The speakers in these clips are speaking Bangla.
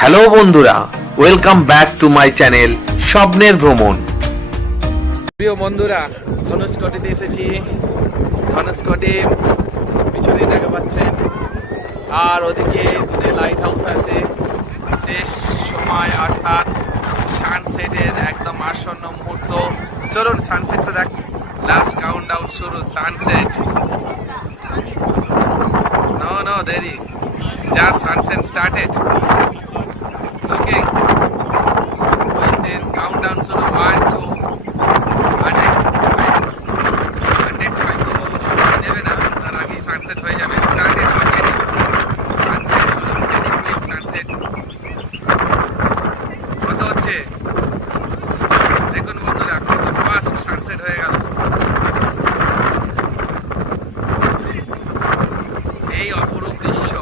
হ্যালো বন্ধুরা, welcome back to my channel স্বপ্নের ভ্রমণ। প্রিয় বন্ধুরা, ধনুষকোটিতে এসেছি। ধনুষকোটি পিছনে দেখা পাচ্ছেন, আর ওদিকে দূরে লাইট হাউস আছে। শেষ সময় অর্থাৎ সানসেটের একদম আসন্ন মুহূর্ত। চলুন সানসেটটা দেখ। লাস্ট কাউন্টডাউন শুরু। সানসেট, নো দেরি, just sunset started. Looking, countdown শুরু। 1 2 সানসেট হয়ে যাবে। Started already. সানসেট শুরু। সানসেট কত হচ্ছে দেখুন বন্ধুরা, কত ফাস্ট সানসেট হয়ে গেল। এই অপরূপ দৃশ্য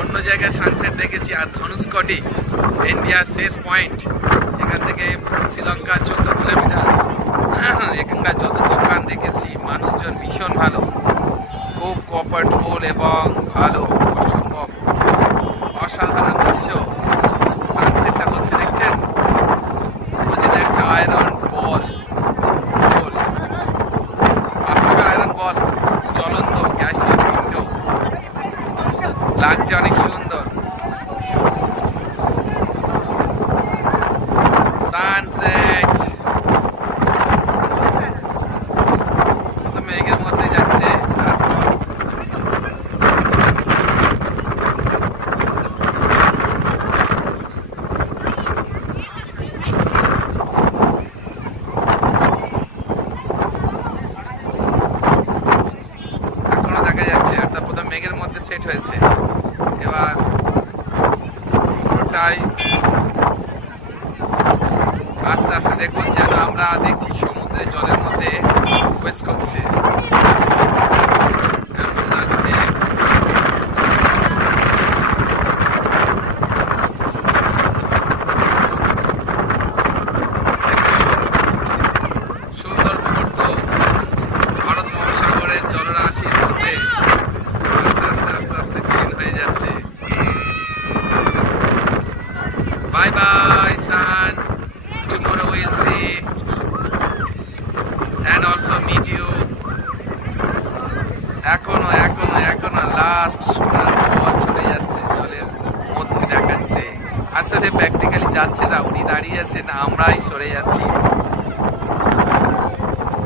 অন্য জায়গায় সানসেট দেখেছি, আর ধনুষকোটি ইন্ডিয়ার শেষ পয়েন্ট। এখান থেকে শ্রীলঙ্কা 14 কিলোমিটার। এখানকার যত দোকান দেখেছি, মানুষজন ভীষণ ভালো, খুব কোঅপারেটফুল এবং ভালো, অসম্ভব অসাধারণ দৃশ্য। সানসেটটা হচ্ছে দেখছেন, পুরো যেন একটা আয়রন বল, বাস্তবে আয়রন বল, জ্বলন্ত গ্যাসীয় পিণ্ড, লাগছে অনেক সুন্দর। সানসেট কত মেঘের মধ্যে যাচ্ছে, তারপর এখনো দেখা যাচ্ছে, আর তারপর মেঘের মধ্যে সেট হয়েছে। এবার পুরোটাই আস্তে আস্তে দেখুন, যেন আমরা দেখছি সমুদ্রের জলের মধ্যে প্রবেশ করছে, এমন লাগছে। সুন্দর মুহূর্ত, ভারত মহাসাগরের জলরাশির মধ্যে আস্তে আস্তে আস্তে আস্তে বিলীন হয়ে যাচ্ছে। Bye bye sun, tomorrow we'll see and also meet you. এখনো লাস্ট সোনার পথ চলে যাচ্ছে, জলের মধ্যে দেখাচ্ছে। আসলে প্র্যাকটিক্যালি যাচ্ছে না, উনি দাঁড়িয়ে আছেন, আমরাই সরে যাচ্ছি।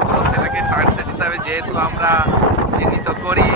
তো সেটাকে সানসেট হিসাবে যেহেতু আমরা চিহ্নিত করি,